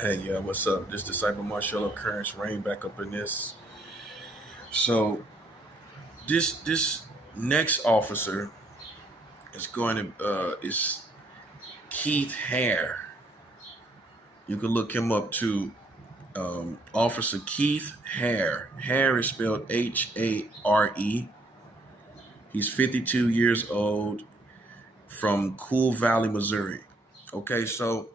Hey, yeah, what's up? This disciple Marshall occurrence rain back up in this. So this next officer is going to is Keith Hare. You can look him up to Officer Keith Hare. Hare is spelled Hare. He's 52 years old from Cool Valley, Missouri. Okay, so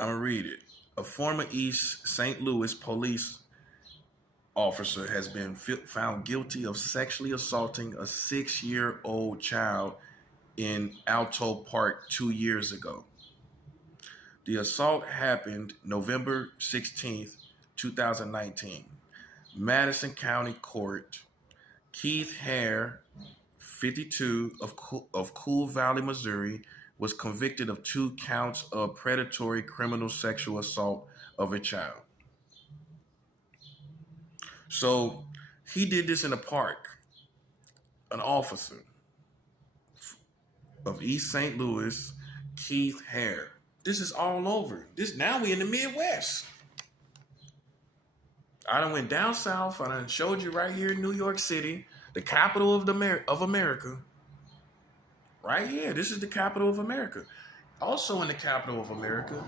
I'm gonna read it. A former East St. Louis police officer has been found guilty of sexually assaulting a 6-year-old child in Alto Park 2 years ago. The assault happened November 16th, 2019. Madison County Court, Keith Hare, 52, of Cool Valley, Missouri, was convicted of 2 counts of predatory criminal sexual assault of a child. So he did this in a park. An officer of East St. Louis, Keith Hare. This is all over. This now we in the Midwest. I done went down south. I done showed you right here in New York City, the capital of America. Right here. This is the capital of America. Also in the capital of America,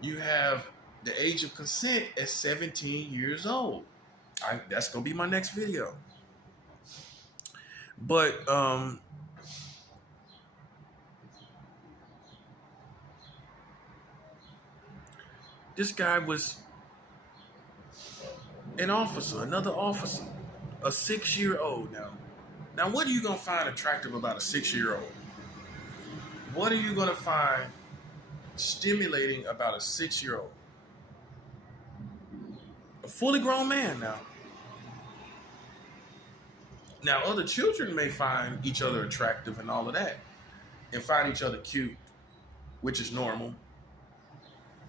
you have the age of consent at 17 years old. That's gonna be my next video. But this guy was an officer, another officer, a 6-year-old now. Now, what are you going to find attractive about a 6-year-old? What are you going to find stimulating about a 6-year-old? A fully grown man now. Now, other children may find each other attractive and all of that and find each other cute, which is normal.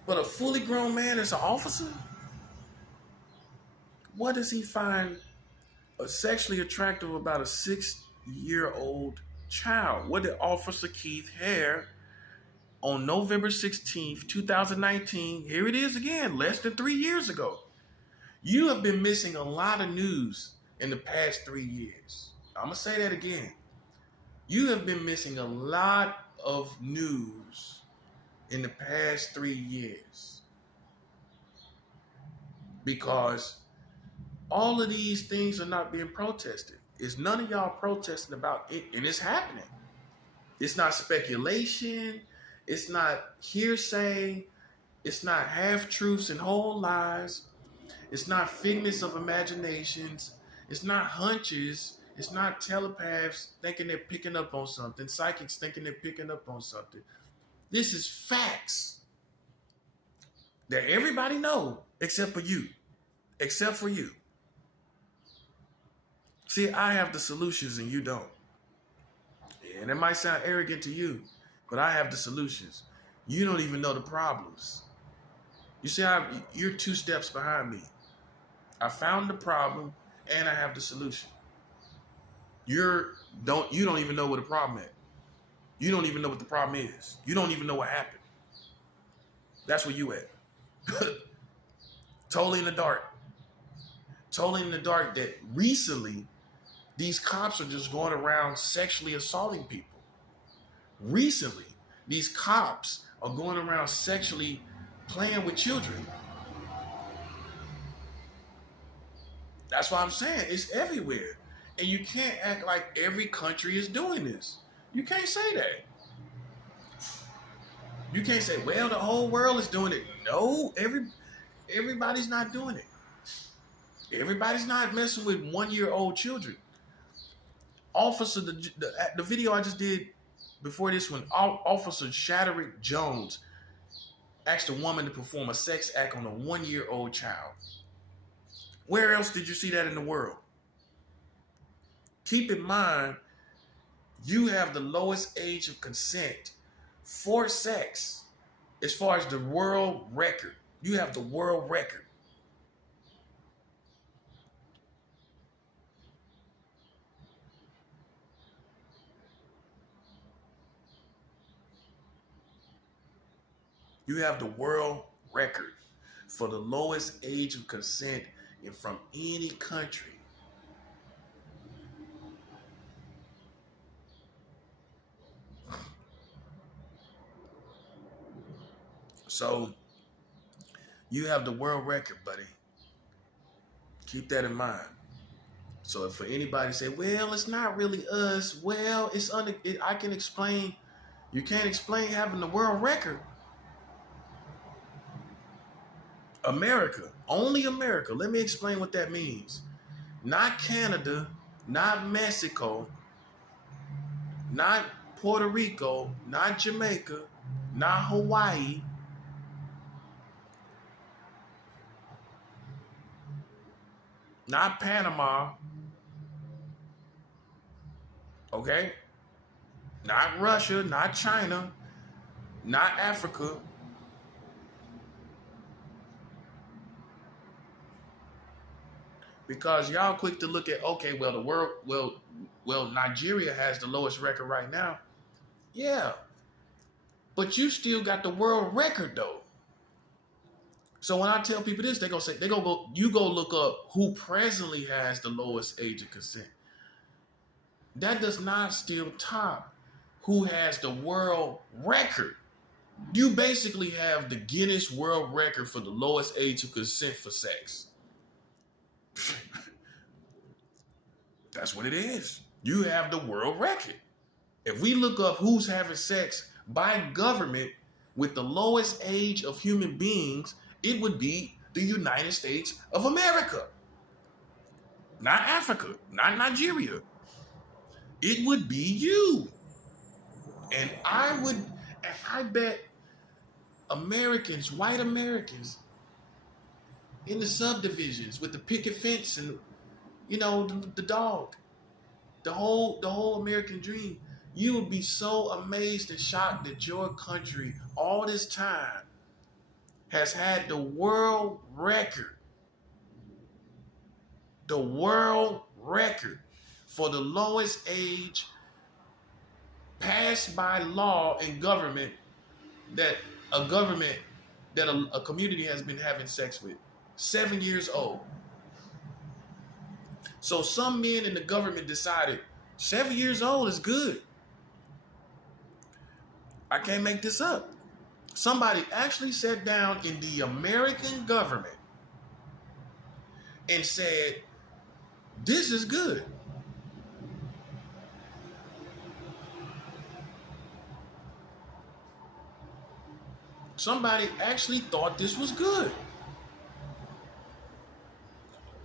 But a fully grown man as an officer? What does he find sexually attractive about a 6-year-old child? What did Officer Keith Hare on November 16th, 2019, here it is again, less than 3 years ago. You have been missing a lot of news in the past 3 years. I'm going to say that again. You have been missing a lot of news in the past 3 years because all of these things are not being protested. It's none of y'all protesting about it, and it's happening. It's not speculation. It's not hearsay. It's not half-truths and whole lies. It's not figments of imaginations. It's not hunches. It's not telepaths thinking they're picking up on something. Psychics thinking they're picking up on something. This is facts that everybody know except for you. Except for you. See, I have the solutions and you don't. And it might sound arrogant to you, but I have the solutions. You don't even know the problems. You see, you're 2 steps behind me. I found the problem and I have the solution. You don't even know what the problem is. You don't even know what the problem is. You don't even know what happened. That's where you at. Totally in the dark. Totally in the dark that recently these cops are just going around sexually assaulting people. Recently, these cops are going around sexually playing with children. That's why I'm saying it's everywhere. And you can't act like every country is doing this. You can't say that. You can't say, well, the whole world is doing it. No, everybody's not doing it. Everybody's not messing with 1-year-old children. Officer, the video I just did before this one, Officer Shaderick Jones asked a woman to perform a sex act on a 1-year-old child. Where else did you see that in the world? Keep in mind, you have the lowest age of consent for sex as far as the world record. You have the world record. You have the world record for the lowest age of consent from any country. So you have the world record, buddy. Keep that in mind. So if for anybody say, well, it's not really us. Well, I can explain. You can't explain having the world record. America, only America. Let me explain what that means. Not Canada, not Mexico, not Puerto Rico, not Jamaica, not Hawaii. Not Panama. Okay? Not Russia, not China, not Africa. Because y'all quick to look at, okay, well, the world, well, Nigeria has the lowest record right now. Yeah. But you still got the world record though. So when I tell people this, you go look up who presently has the lowest age of consent. That does not still top who has the world record. You basically have the Guinness World Record for the lowest age of consent for sex. That's what it is. You have the world record. If we look up who's having sex by government with the lowest age of human beings, it would be the United States of America. Not Africa, not Nigeria. It would be you. And I bet Americans, white Americans, in the subdivisions with the picket fence and, the dog, the whole American dream, you would be so amazed and shocked that your country all this time has had the world record for the lowest age passed by law in government that a community has been having sex with. 7 years old. So some men in the government decided 7 years old is good. I can't make this up. Somebody actually sat down in the American government and said, this is good. Somebody actually thought this was good.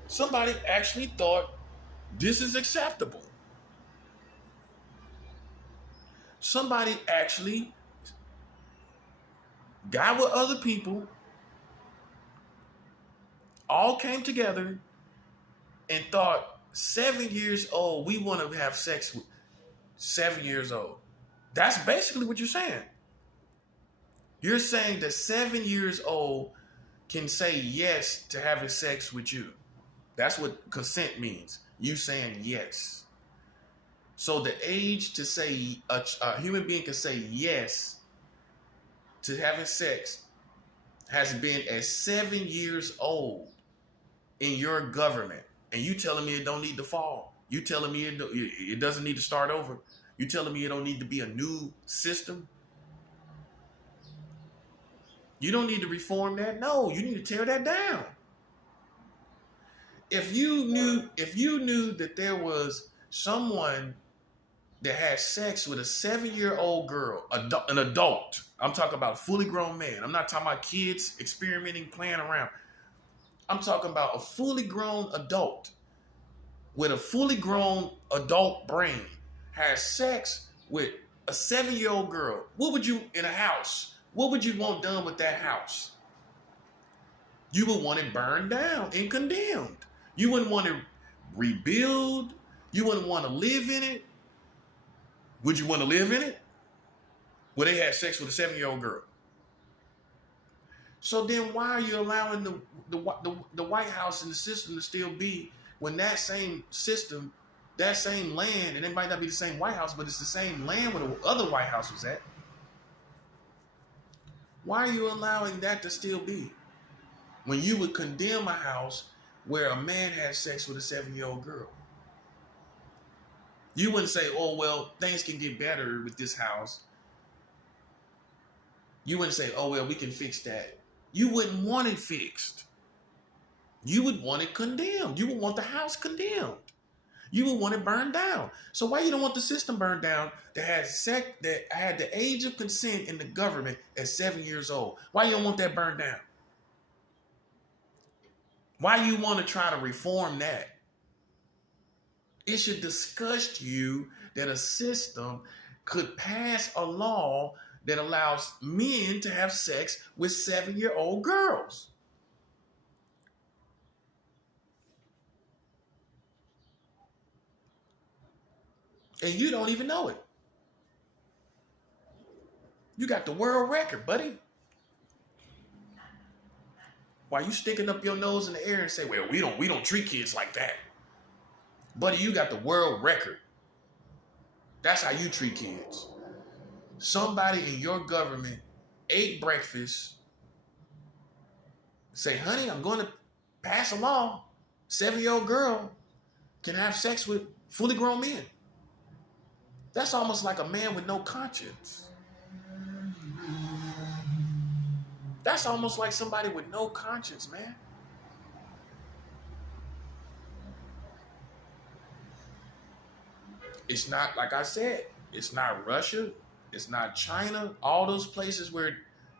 Somebody actually thought this is acceptable. Somebody actually got with other people, all came together and thought 7 years old, we want to have sex with 7 years old. That's basically what you're saying. You're saying that 7 years old can say yes to having sex with you. That's what consent means. You saying yes. So the age to say a human being can say yes to having sex has been at 7 years old in your government. And you telling me it don't need to fall. You telling me it doesn't need to start over. You telling me it don't need to be a new system. You don't need to reform that. No, you need to tear that down. If you knew that there was someone that had sex with a 7-year-old girl, an adult, I'm talking about a fully grown man. I'm not talking about kids experimenting, playing around. I'm talking about a fully grown adult with a fully grown adult brain has sex with a 7-year-old girl. What would you, in a house, what would you want done with that house? You would want it burned down and condemned. You wouldn't want to rebuild. You wouldn't want to live in it. Would you want to live in it? Where they had sex with a 7-year-old girl. So then why are you allowing the White House and the system to still be when that same system, that same land, and it might not be the same White House, but it's the same land where the other White House was at. Why are you allowing that to still be? When you would condemn a house where a man had sex with a 7-year-old girl. You wouldn't say, oh, well, things can get better with this house. You wouldn't say, oh, well, we can fix that. You wouldn't want it fixed. You would want it condemned. You would want the house condemned. You would want it burned down. So why you don't want the system burned down that had the age of consent in the government at 7 years old? Why you don't want that burned down? Why you want to try to reform that? It should disgust you that a system could pass a law that allows men to have sex with 7-year-old girls. And you don't even know it. You got the world record, buddy. Why you sticking up your nose in the air and say, well, we don't treat kids like that. Buddy, you got the world record. That's how you treat kids. Somebody in your government ate breakfast, say, honey, I'm going to pass a law. 7-year-old girl can have sex with fully grown men. That's almost like a man with no conscience. That's almost like somebody with no conscience, man. It's not, like I said, it's not Russia. It's not China. All those places where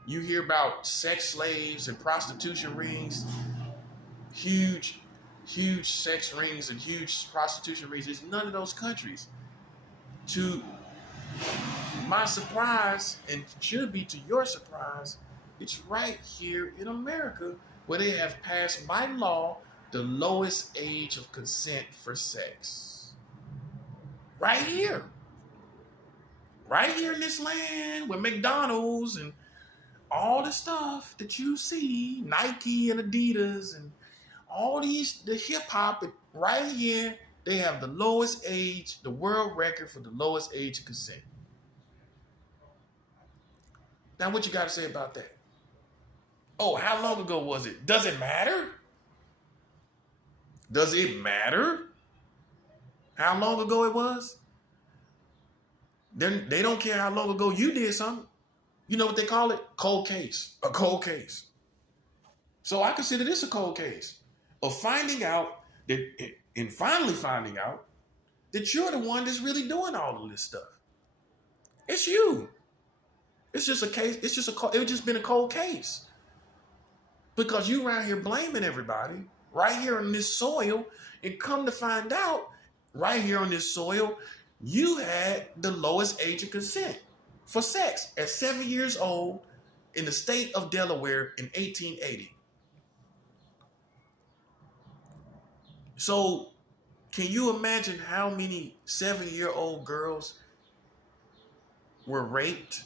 you hear about sex slaves and prostitution rings, huge sex rings and huge prostitution rings. It's none of those countries. To my surprise, and should be to your surprise, it's right here in America where they have passed by law the lowest age of consent for sex. Right here. Right here in this land with McDonald's and all the stuff that you see, Nike and Adidas and all these, the hip hop, right here, they have the lowest age, the world record for the lowest age of consent. Now, what you got to say about that? Oh, how long ago was it? Does it matter? Does it matter how long ago it was? Then they don't care how long ago you did something. You know what they call it? Cold case. A cold case. So I consider this a cold case of finding out that, and finally finding out that you're the one that's really doing all of this stuff. It's you. It's just a case. It's just been a cold case. Because you around here blaming everybody right here on this soil, and come to find out right here on this soil, you had the lowest age of consent for sex at 7 years old in the state of Delaware in 1880. So can you imagine how many 7-year-old girls were raped?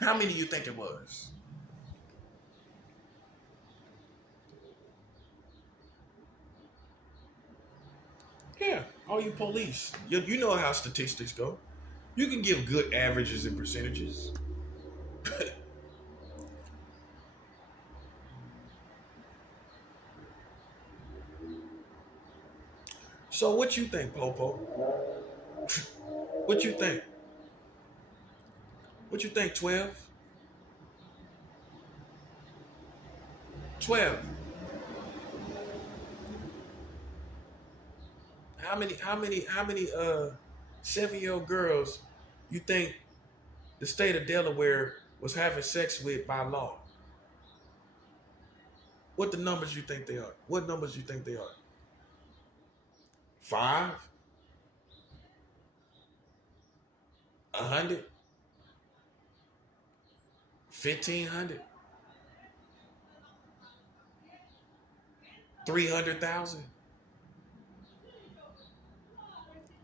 How many do you think it was? Yeah, all you police. You know how statistics go. You can give good averages and percentages. So what you think, Popo? What you think? What you think, 12? 12. How many 7-year-old girls you think the state of Delaware was having sex with by law? What the numbers you think they are? What numbers you think they are? 5? 100? 1,500? 300,000?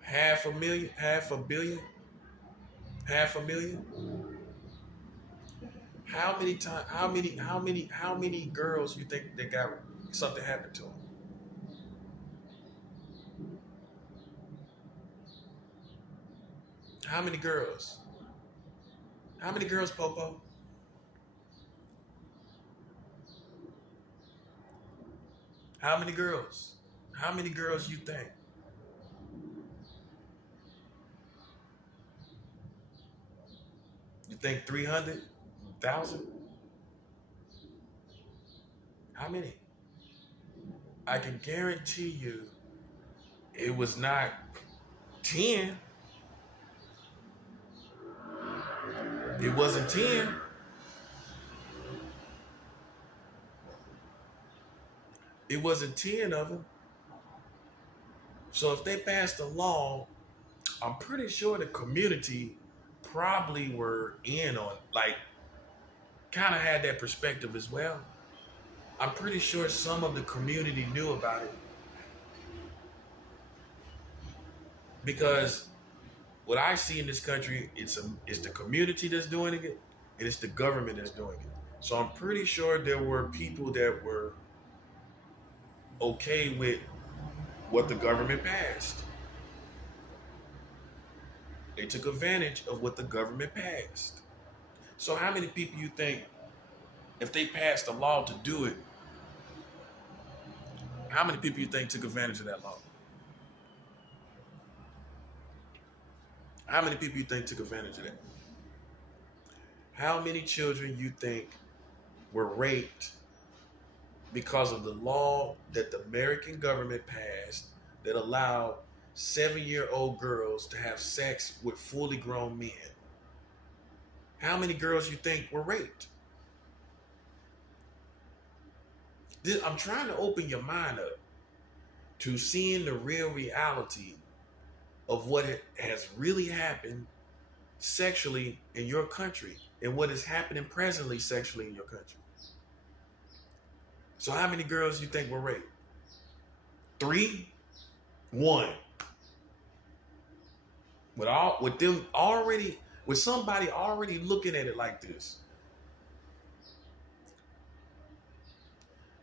Half a million? Half a billion? Half a million? How many girls you think they got something happened to them? How many girls? How many girls, Popo? How many girls? How many girls you think? You think 300,000? How many? I can guarantee you it was not 10. It wasn't 10. It wasn't 10 of them. So if they passed a law, I'm pretty sure the community probably were in on, like, kind of had that perspective as well. I'm pretty sure some of the community knew about it. Because what I see in this country, it's the community that's doing it, and it's the government that's doing it. So I'm pretty sure there were people that were okay with what the government passed. They took advantage of what the government passed. So how many people you think, if they passed a law to do it, how many people you think took advantage of that law? How many people you think took advantage of that? How many children you think were raped because of the law that the American government passed that allowed 7-year-old girls to have sex with fully grown men? How many girls you think were raped? I'm trying to open your mind up to seeing the real reality of what has really happened sexually in your country and what is happening presently sexually in your country. So how many girls you think were raped? 3? 1. With somebody already looking at it like this.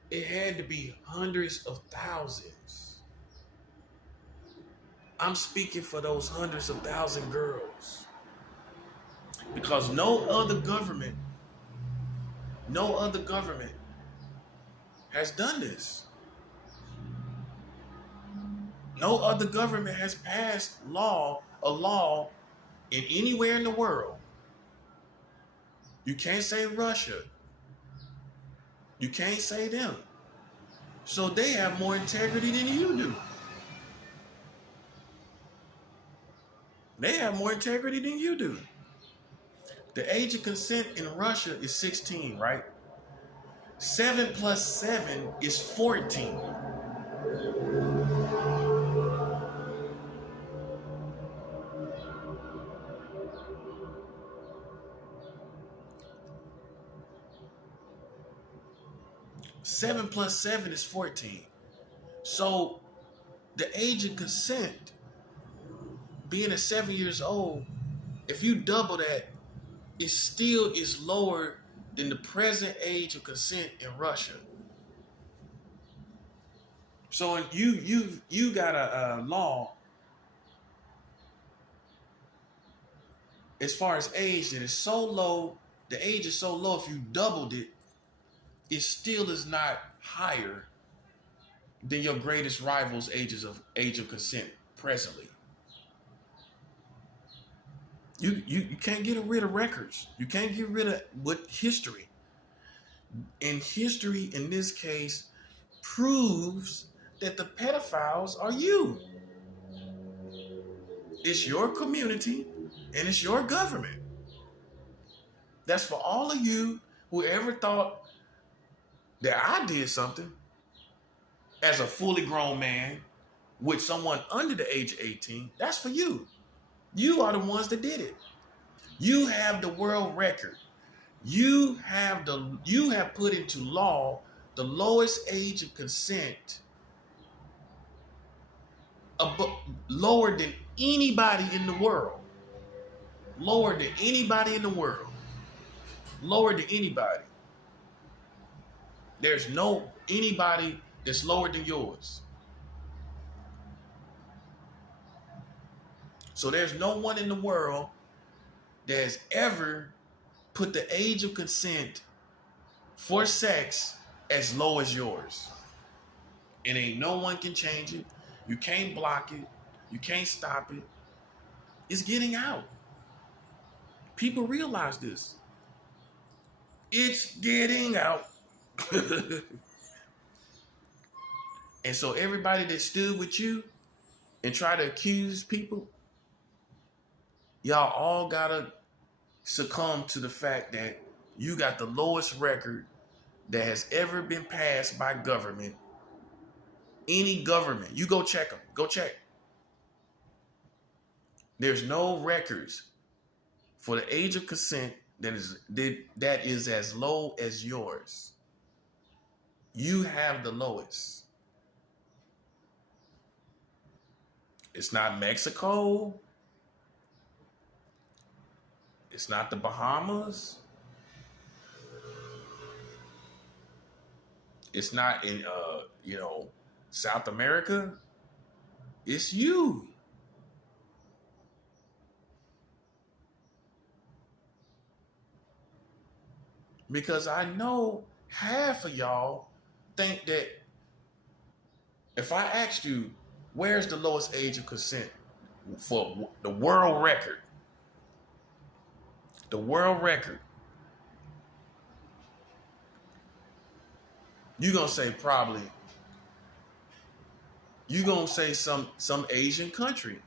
It had to be hundreds of thousands. I'm speaking for those hundreds of thousand girls. Because no other government has done this. No other government has passed a law in anywhere in the world. You can't say Russia. You can't say them. So they have more integrity than you do. They have more integrity than you do. The age of consent in Russia is 16, right? 7 plus 7 is 14. Seven plus 7 is 14. So the age of consent, being at 7 years old, if you double that, it still is lower than the present age of consent in Russia. So you got a law as far as age that is so low. The age is so low. If you doubled it, it still is not higher than your greatest rival's age of consent presently. You can't get rid of records. You can't get rid of history. And history in this case proves that the pedophiles are you. It's your community and it's your government. That's for all of you who ever thought that I did something as a fully grown man with someone under the age of 18. That's for you. You are the ones that did it. You have the world record. You have put into law the lowest age of consent, lower than anybody in the world. Lower than anybody in the world. Lower than anybody. There's no anybody that's lower than yours. So there's no one in the world that has ever put the age of consent for sex as low as yours. And ain't no one can change it. You can't block it. You can't stop it. It's getting out. People realize this. It's getting out. And so everybody that stood with you and try to accuse people, y'all all gotta succumb to the fact that you got the lowest record that has ever been passed by government. Any government. You go check them. Go check. There's no records for the age of consent that is as low as yours. You have the lowest. It's not Mexico. It's not the Bahamas. It's not in South America. It's you. Because I know half of y'all think that if I asked you, where's the lowest age of consent for the world record? The world record. You're going to say probably, you're going to say some Asian country.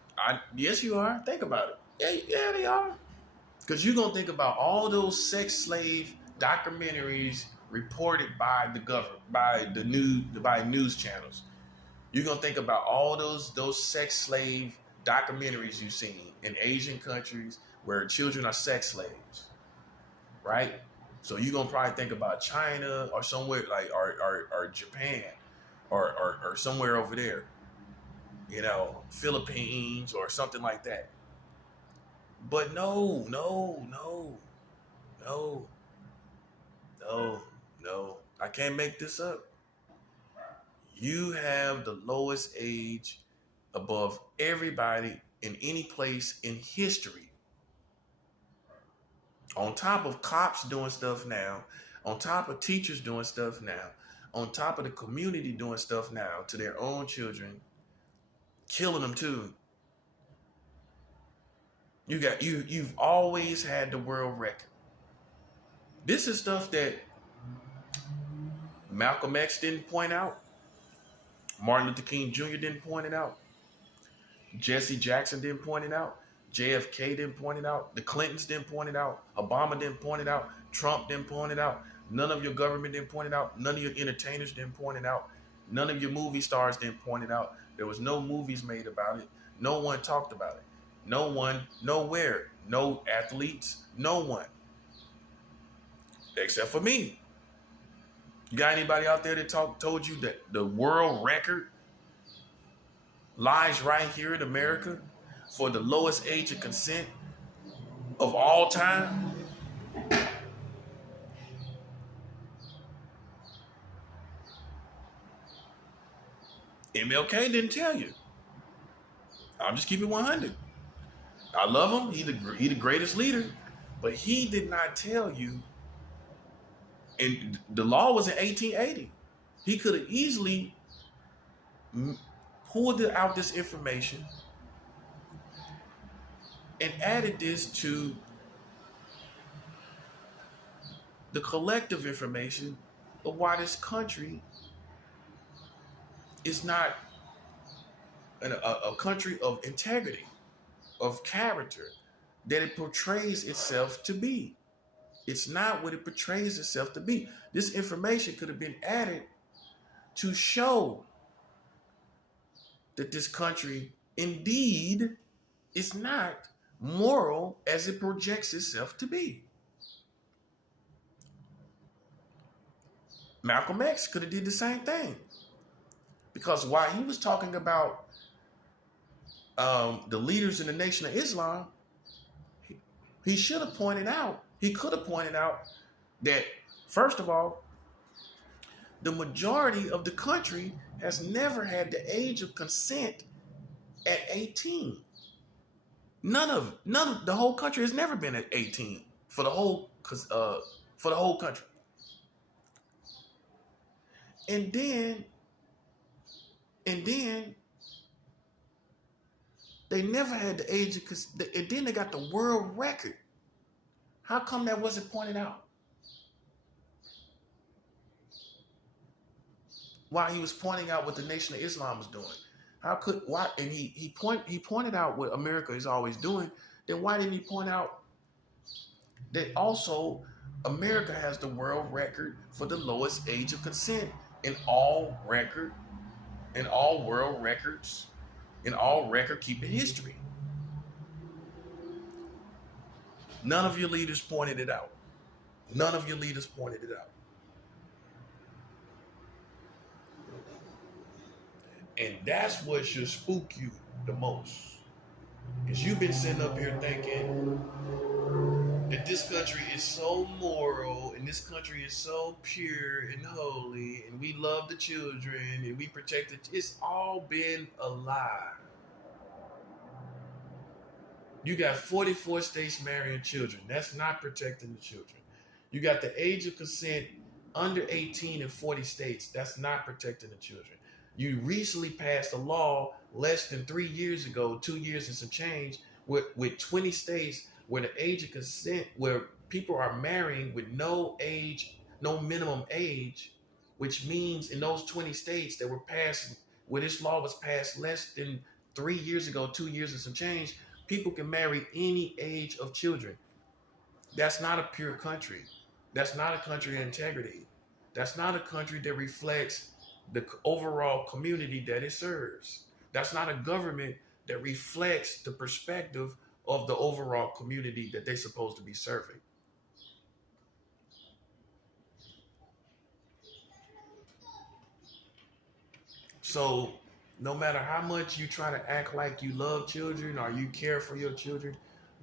Yes, you are. Think about it. Yeah, they are. Because you're going to think about all those sex slave documentaries reported by the government, by news channels. You're going to think about all those sex slave documentaries you've seen in Asian countries where children are sex slaves, right? So you're going to probably think about China or somewhere like, or Japan or somewhere over there, Philippines or something like that. But no. I can't make this up. You have the lowest age above everybody in any place in history. On top of cops doing stuff now, on top of teachers doing stuff now, on top of the community doing stuff now to their own children, killing them too. You've always had the world record. This is stuff that Malcolm X didn't point out. Martin Luther King Jr. didn't point it out. Jesse Jackson didn't point it out. JFK didn't point it out. The Clintons didn't point it out. Obama didn't point it out. Trump didn't point it out. None of your government didn't point it out. None of your entertainers didn't point it out. None of your movie stars didn't point it out. There was no movies made about it. No one talked about it. No one, nowhere. No athletes. No one. Except for me. You got anybody out there that told you that the world record lies right here in America for the lowest age of consent of all time? MLK didn't tell you. I'm just keeping 100. I love him. He the greatest leader, but he did not tell you. And the law was in 1880. He could have easily pulled out this information and added this to the collective information of why this country is not a country of integrity, of character, that it portrays itself to be. It's not what it portrays itself to be. This information could have been added to show that this country indeed is not moral as it projects itself to be. Malcolm X could have did the same thing. Because while he was talking about the leaders in the Nation of Islam, he should have pointed out, he could have pointed out that, first of all, the majority of the country has never had the age of consent at 18. None of the whole country has never been at 18 for the whole country. And then And then they never had the age of consent. And then they got the world record. How come that wasn't pointed out? While he was pointing out what the Nation of Islam was doing. And he pointed out what America is always doing, then why didn't he point out that also America has the world record for the lowest age of consent in all world records, in all record keeping history? None of your leaders pointed it out. None of your leaders pointed it out. And that's what should spook you the most. Because you've been sitting up here thinking that this country is so moral and this country is so pure and holy and we love the children and we protect it. It's all been a lie. You got 44 states marrying children. That's not protecting the children. You got the age of consent under 18 in 40 states. That's not protecting the children. You recently passed a law less than 3 years ago, 2 years and some change, with 20 states where the age of consent, where people are marrying with no minimum age, which means in those 20 states that were passed, where this law was passed less than 3 years ago, 2 years and some change, people can marry any age of children. That's not a pure country. That's not a country of integrity. That's not a country that reflects the overall community that it serves. That's not a government that reflects the perspective of the overall community that they're supposed to be serving. So no matter how much you try to act like you love children or you care for your children,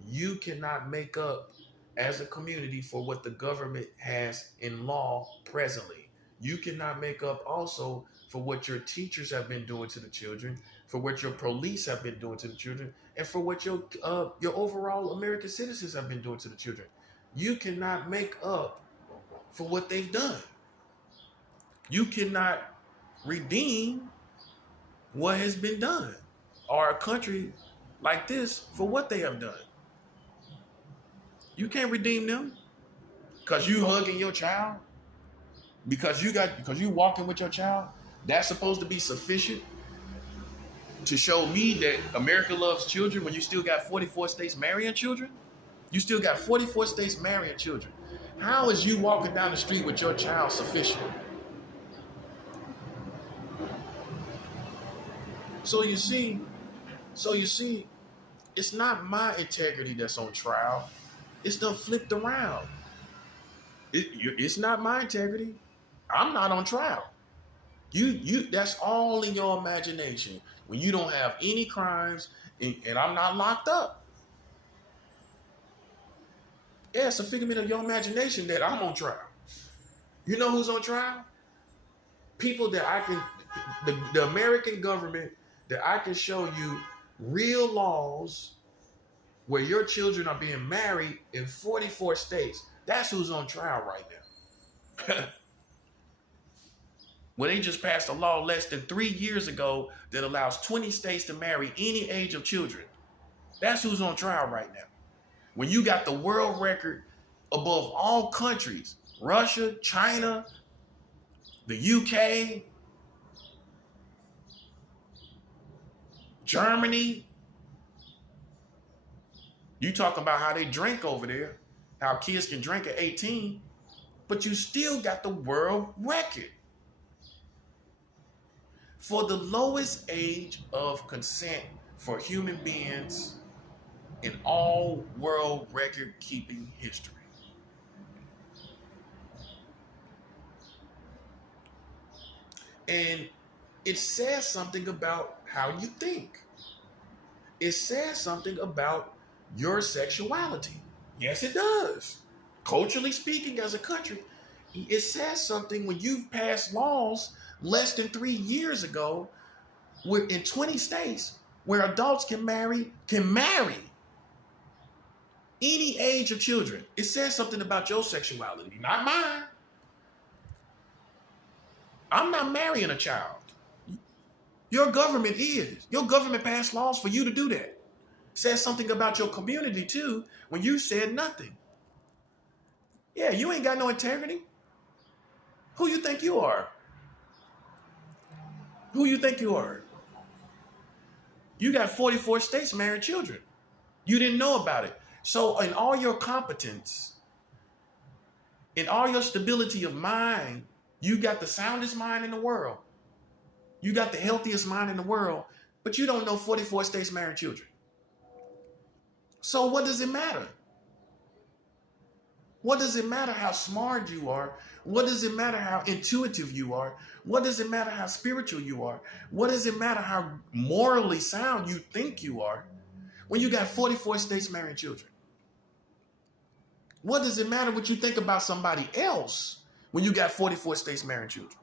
you cannot make up as a community for what the government has in law presently. You cannot make up also for what your teachers have been doing to the children, for what your police have been doing to the children, and for what your overall American citizens have been doing to the children. You cannot make up for what they've done. You cannot redeem what has been done, or a country like this for what they have done. You can't redeem them because you hugging your child, because you walking with your child. That's supposed to be sufficient to show me that America loves children when you still got 44 states marrying children? You still got 44 states marrying children. How is you walking down the street with your child sufficient? So you see, it's not my integrity that's on trial. It's done flipped around. It's not my integrity. I'm not on trial. That's all in your imagination when you don't have any crimes and I'm not locked up. Yeah, it's a figment of your imagination that I'm on trial. You know who's on trial? People that I can, the American government, that I can show you real laws where your children are being married in 44 states. That's who's on trial right now. Well, they just passed a law less than 3 years ago that allows 20 states to marry any age of children. That's who's on trial right now. When you got the world record above all countries, Russia, China, the UK, Germany. You talk about how they drink over there, how kids can drink at 18, but you still got the world record for the lowest age of consent for human beings in all world record keeping history. And it says something about how you think. It says something about your sexuality. Yes, it does. Culturally speaking, as a country, it says something when you've passed laws less than 3 years ago in 20 states where adults can marry any age of children. It says something about your sexuality, not mine. I'm not marrying a child. Your government is. Your government passed laws for you to do that. Says something about your community too when you said nothing. Yeah, you ain't got no integrity. Who you think you are? Who you think you are? You got 44 states married children. You didn't know about it. So in all your competence, in all your stability of mind, you got the soundest mind in the world. You got the healthiest mind in the world, but you don't know 44 states married children. So what does it matter? What does it matter how smart you are? What does it matter how intuitive you are? What does it matter how spiritual you are? What does it matter how morally sound you think you are when you got 44 states married children? What does it matter what you think about somebody else when you got 44 states married children?